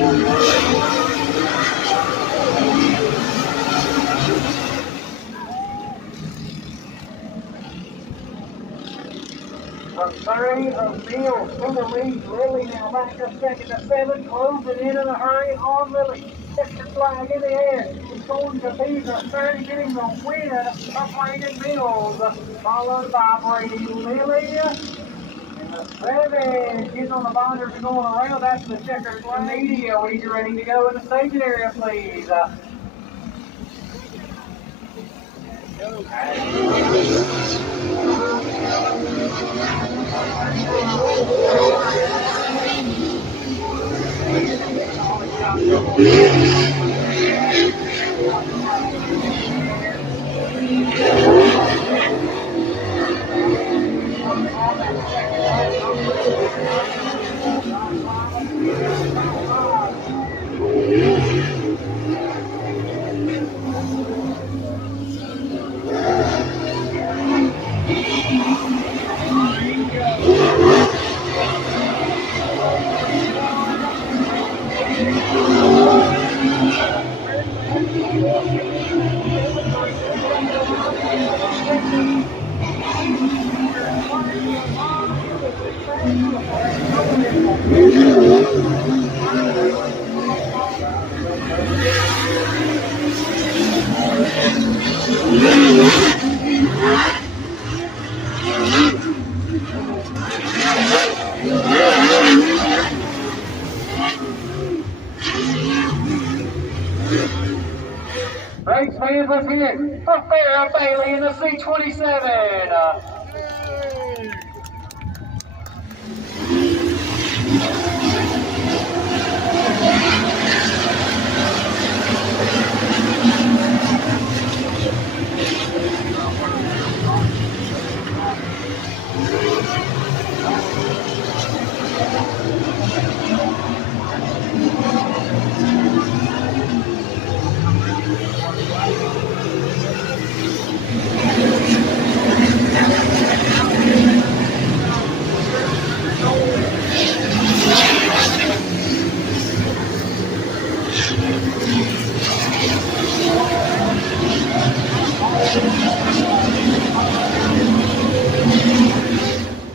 From 30 of Bill in the lead. Lily now back up second to 7, closing in a hurry on Lily. Extra flag in the air. It's going to be the 30 getting the win of Brandon Mills. Followed by Brady Lily. And the 7 getting on the binders and going around. That's the checkered flag. Media, when you're ready to go in the staging area, please. Race fans, let's hear it for Farrah Bailey in the C27.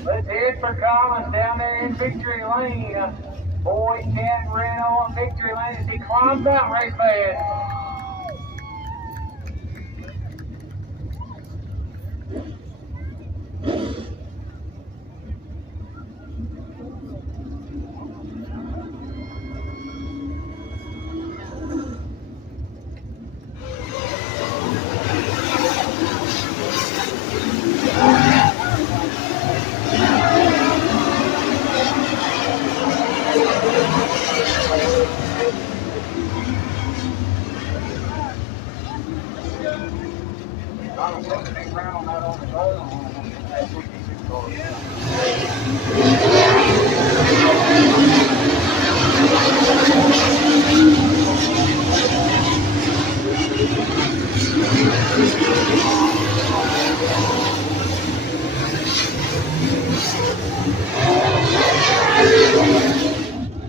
Let's head for Collins down there in Victory Lane. Boy, Cat ran on Victory Lane as he climbs out, race fan.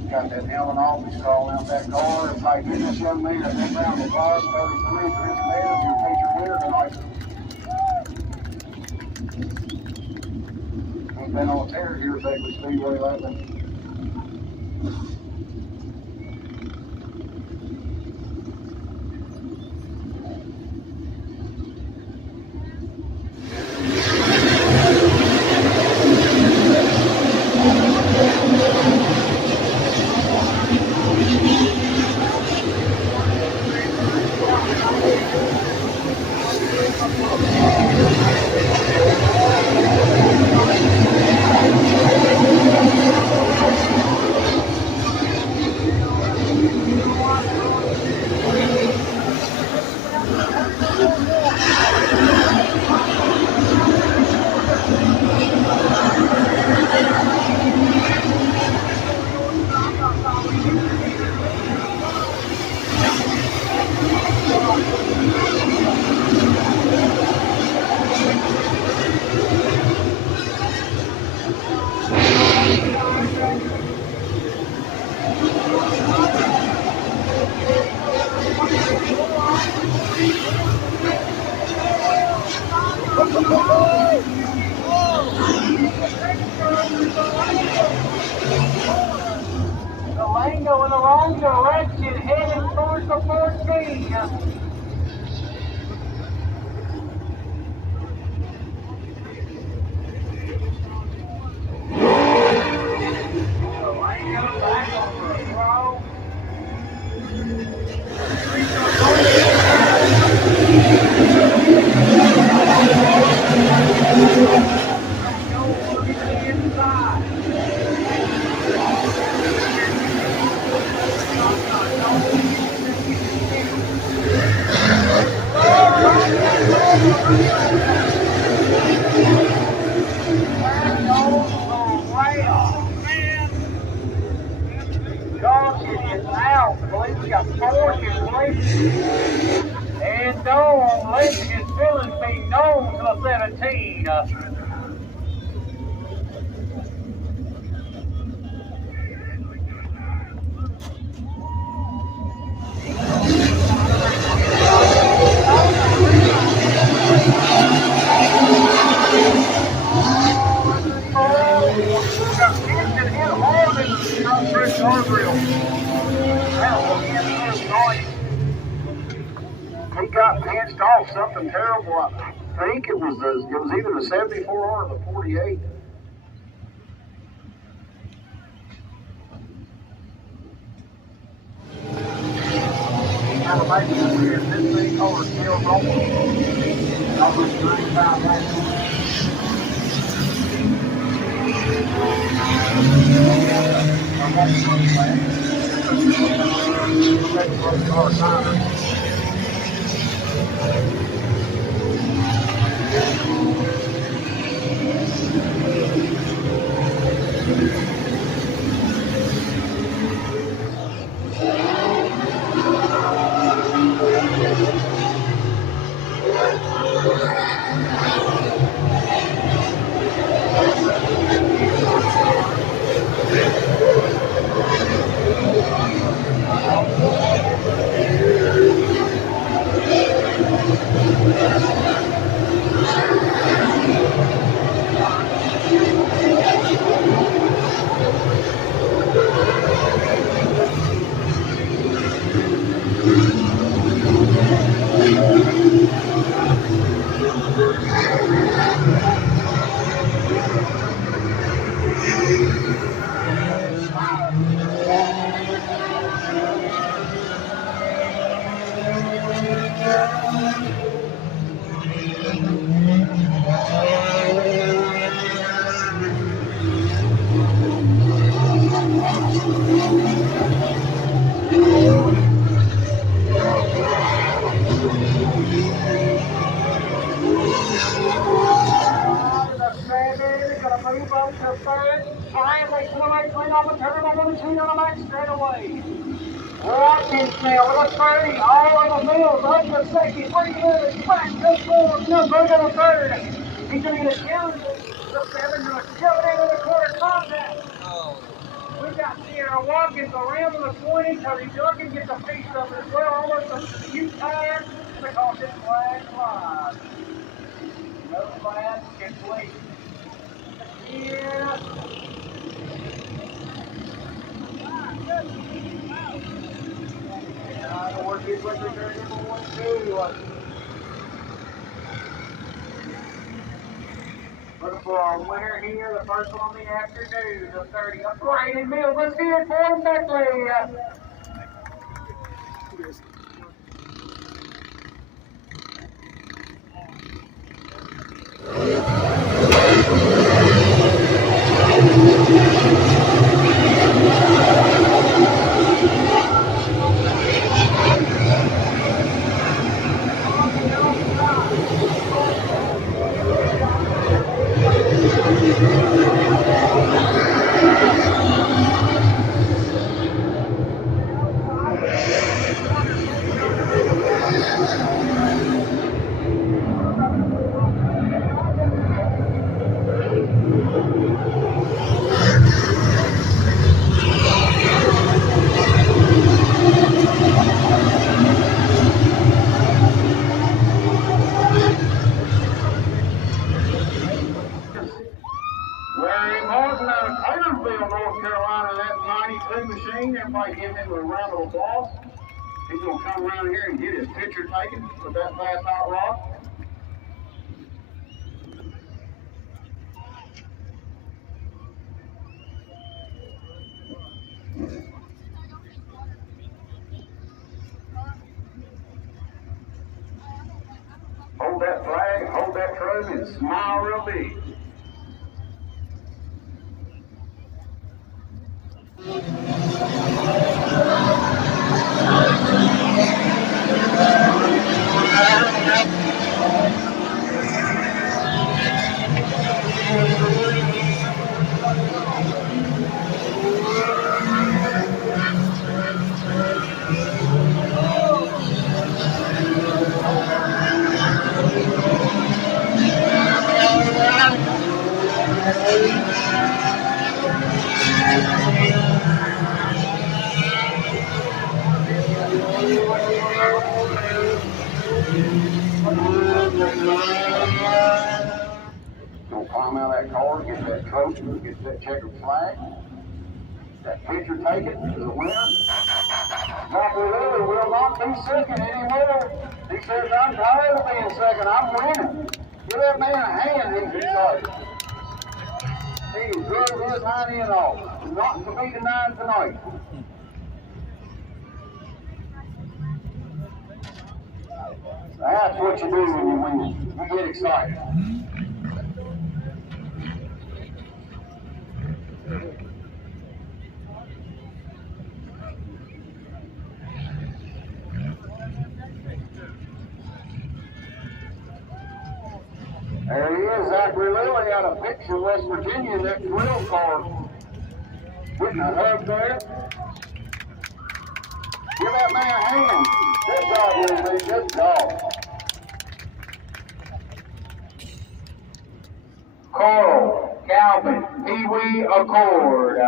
Got that Helen Always call out that car. If I get this young man at that round of applause, 33 for his man, your feature winner tonight. We've been on a tear here at Beckley Speedway lately. The lane go in the wrong direction, heading towards the 14. The lane goes back over the throw. And Dome lacing his feelings being known to the 17. He got pinched off something terrible. I think it was either the 74 or the 48. This thing called still rolling. I was 95 right. Watkins now with a 30, all on the middle, up to second, 3 minutes, back to 4, number to the third. He's going to get a challenge. The 7 going to shove it into the quarter contact. We got Sierra Watkins around to the 20, Cody Duncan gets a piece of it as well, almost up to the U-tire, because it's flag flies. No flag complete. Yeah. Looking for our winner here, the first one on the afternoon, the 30 of Brandon Mills. Let's hear it for him, Beckley. Greenville, North Carolina, that 92 machine. Everybody give him a round of applause. He's going to come around here and get his picture taken with that fast hot rod. Hold that flag, hold that trophy, and smile real big. Don't climb out of that car, get that coach, get that checkered flag. That picture taken to the winner. Beckley will not be second anymore. He says, I'm tired of being second. I'm winning. Give that man a hand. He's excited. He drove his hind end off. Not to be denied tonight. That's what you do when you win. You get excited. There he is, Zachary Lilly out of Beckley, West Virginia, that drill car. Getting a hug there. Give that man a hand. Good job, Lilly. Good job. Carl Calvin Pee-wee Accord.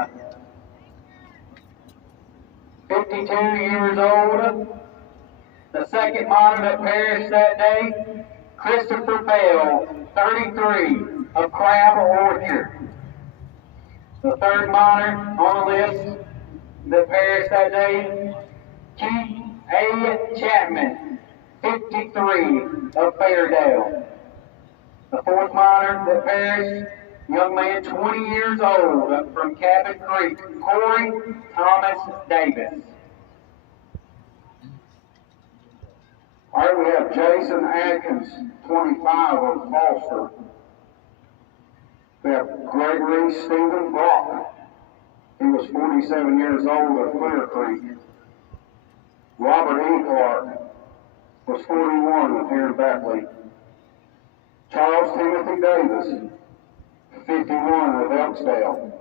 52 years old. The second minor that perished that day, Christopher Bell, 33, of Crab Orchard. The third minor on the list that perished that day, Keith A. Chapman, 53, of Fairdale. The fourth minor that perished, young man 20 years old, from Cabot Creek, Corey Thomas Davis. All right, we have Jason Atkins, 25, of Foster. We have Gregory Stephen Brock. He was 47 years old, of Clear Creek. Robert E. Clark was 41, of here in Beckley. Charles Timothy Davis, 51, of Elksdale.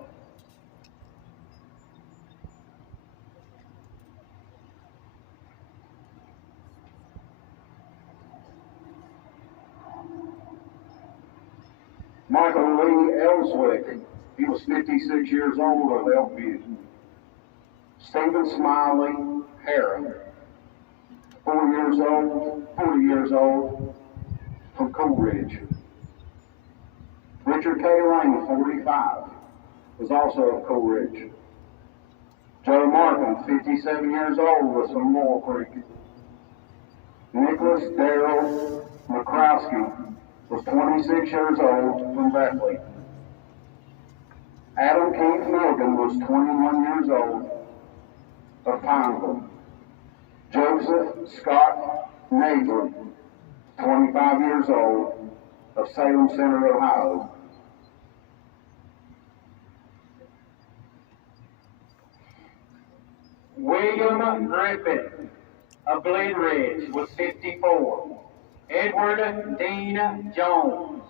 Michael Lee Ellswick, he was 56 years old, of Elkview. Stephen Smiley Harron, 40 years old, from Coolidge. Richard K. Lane, 45, was also of Coolidge. Joe Martin, 57 years old, was from Laurel Creek. Nicholas Darrell McCrowski was 26 years old, from Beckley. Adam Keith Morgan was 21 years old, of Pineville. Joseph Scott Nagler, 25 years old, of Salem Center, Ohio. William Griffith of Glen Ridge was 54. Edward Dean Jones.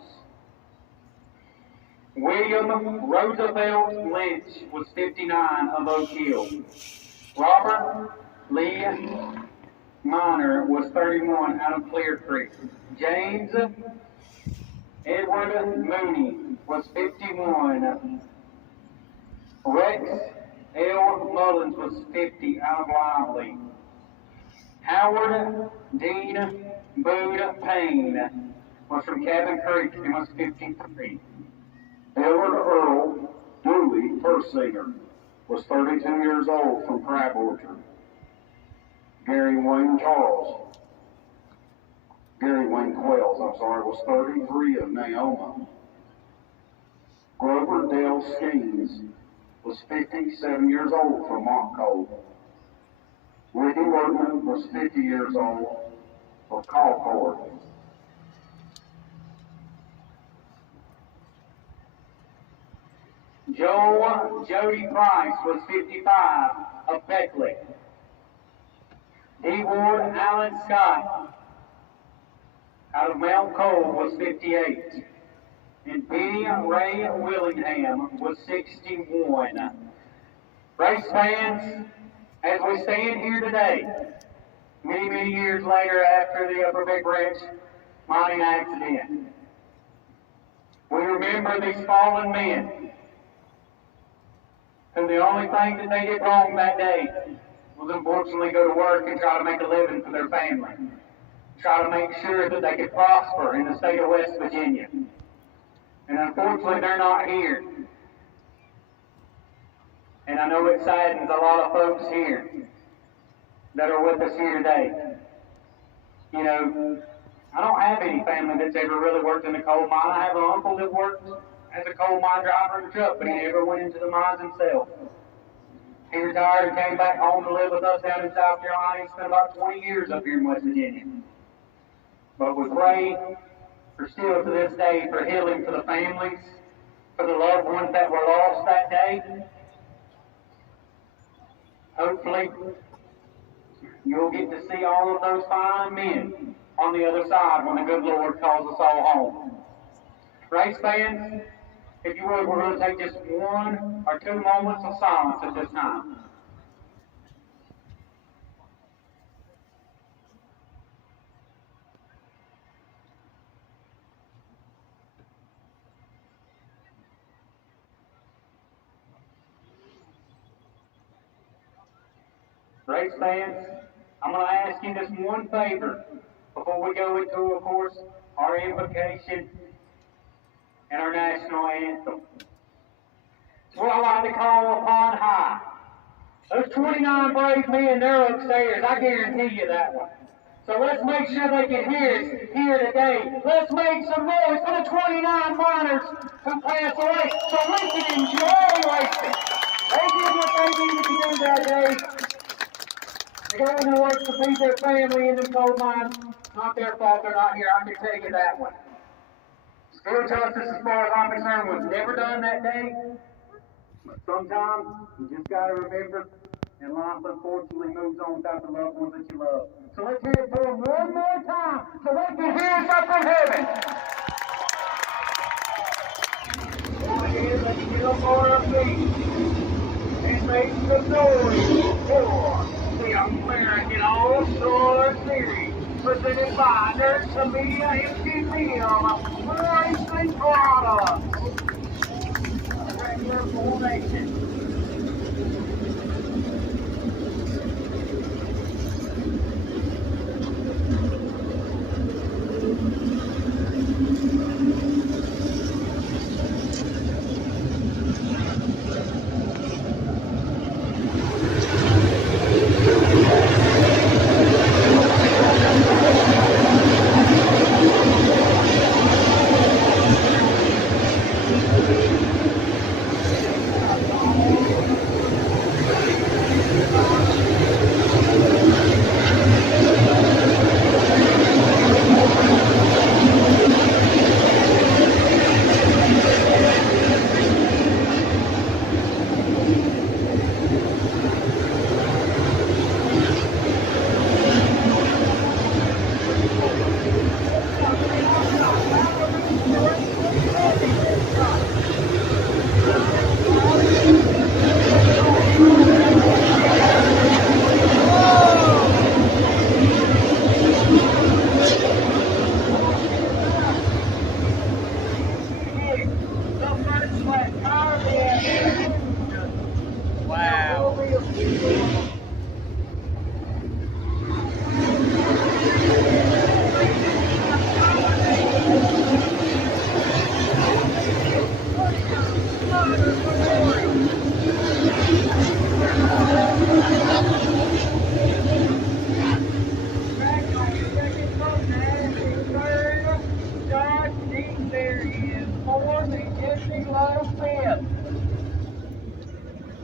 William Roosevelt Lynch was 59, of Oak Hill. Robert Lee Minor was 31, out of Clear Creek. James Edward Mooney was 51. Rex L. Mullins was 50, out of Lively. Howard Dean Boone Payne was from Cabin Creek and was 53. Edward Earl Dooley first singer, was 32 years old from Crab Orchard. Gary Wayne Quells, was 33 of Naoma. Grover Dale Skeens was 57 years old from Montcole. Ricky Workman was 50 years old of Concord. Jody Price was 55 of Beckley. D. Ward Allen Scott out of Mount Cole was 58. And Penny Ray Willingham was 61. Race fans, as we stand here today, many, many years later after the Upper Big Branch mining accident, we remember these fallen men who the only thing that they did wrong that day was unfortunately go to work and try to make a living for their family, try to make sure that they could prosper in the state of West Virginia. And unfortunately, they're not here. And I know it saddens a lot of folks here that are with us here today. You know, I don't have any family that's ever really worked in a coal mine. I have an uncle that worked as a coal mine driver in a truck, but he never went into the mines himself. He retired and came back home to live with us down in South Carolina. He spent about 20 years up here in West Virginia. But we pray for still to this day for healing for the families, for the loved ones that were lost that day. Hopefully, you'll get to see all of those fine men on the other side when the good Lord calls us all home. Race fans, if you would, we're going to take just 1 or 2 moments of silence at this time. Race fans, I'm going to ask you this one favor before we go into, of course, our invocation and our national anthem. It's what I like to call upon high. Those 29 brave men, they're upstairs. I guarantee you that one. So let's make sure they can hear us here today. Let's make some noise for the 29 miners who passed away so we can enjoy racing. They did what they needed to do that day. They're going to work to feed their family in the coal mine. Not their fault they're not here. I can tell you that one. Still justice, as far as I'm concerned, was never done that day. But sometimes you just got to remember, and life unfortunately moves on without the loved ones that you love. So let's hear it for them one more time so they can hear us up from heaven. Go ahead, let's get up on our feet and make some noise for the American All-Star Series, presented by Nurse Amelia MGM Racing Products. Regular formation. fourth and Jesse Love fifth.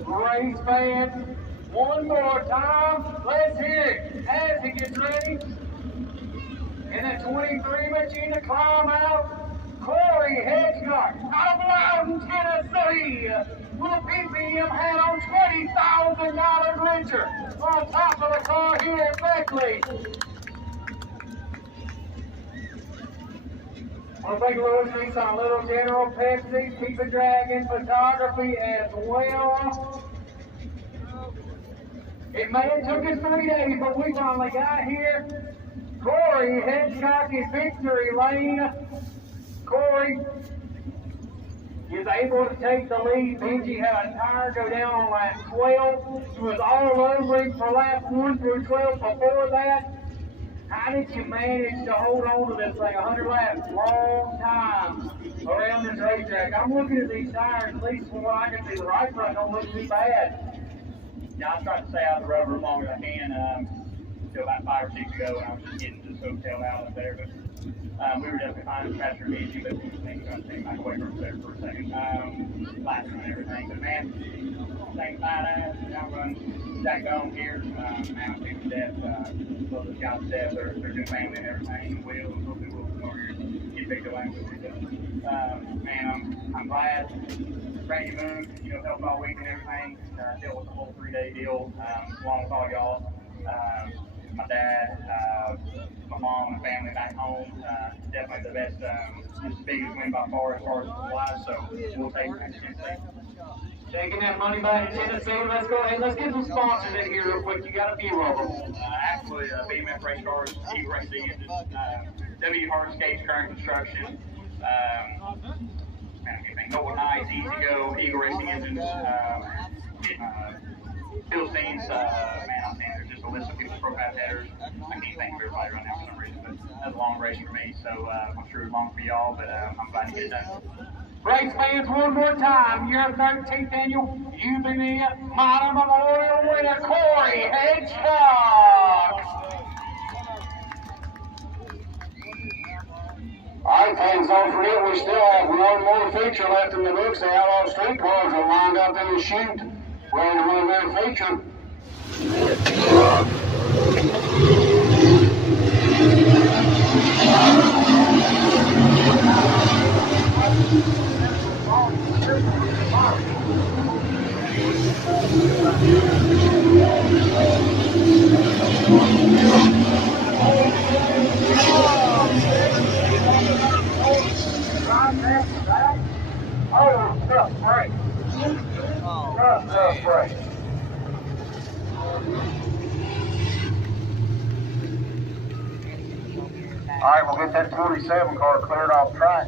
Race fans, one more time. Let's hear it as he gets ready. In the 23 machine to climb out, Corey Hedgehog out of Loudon, Tennessee, with a PPM hat on $20,000 richer on top of the car here at Beckley. I'll take a little piece on Little General Pepsi, Keep It Dragon Photography as well. It may have took us 3 days, but we finally got here. Corey Hedgehog in victory lane. Corey is able to take the lead. Benji had a tire go down on lap 12. He was all over him for lap 1 through 12 before that. How did you manage to hold on to this thing 100 laps? Long time around this racetrack. I'm looking at these tires, at least from what I can see, the right front don't look too bad. Yeah, I tried to stay out of the rubber as long as I can until about 5 or 6 ago when I was just getting to this hotel out up there. But we were definitely fine Pastor Benji, but things got to take back away from us there for a second. Last and everything. But man, thanks badass. I'm running Jack Gone here. Man, I'm people deaf. Both the guys deaf. They're doing family and everything. And Will, and hopefully Will come over here and get big away with it. Man, I'm glad. Randy Moon, helped all week and everything. Dealt with the whole 3-day deal along with all y'all. My dad, my mom, and family back home. Definitely the best, the biggest win by far as supplies. So we'll take it. Taking that money back to Tennessee. Let's go ahead. Let's get some sponsors in here real quick. You got a few of them. Actually, BMF Race Cars, Eagle Racing Engines, W Hard Skates, Current Construction. Noah Nice, Easy Go, Eagle Racing Engines, Philistines, man, I'm saying there's just a list of people from Pat headers. I can't think of everybody right now for some reason, but that's a long race for me, so I'm sure it's long for y'all, but I'm glad to get it done. Race fans, one more time. Your 13th annual UBB Minor Memorial winner, Corey Hedgehog. Alright, fans, don't forget we still have one more feature left in the books. The Outlaw Street Cars are lined up in the chute, ready to run their feature. All right, we'll get that 47 car cleared off track.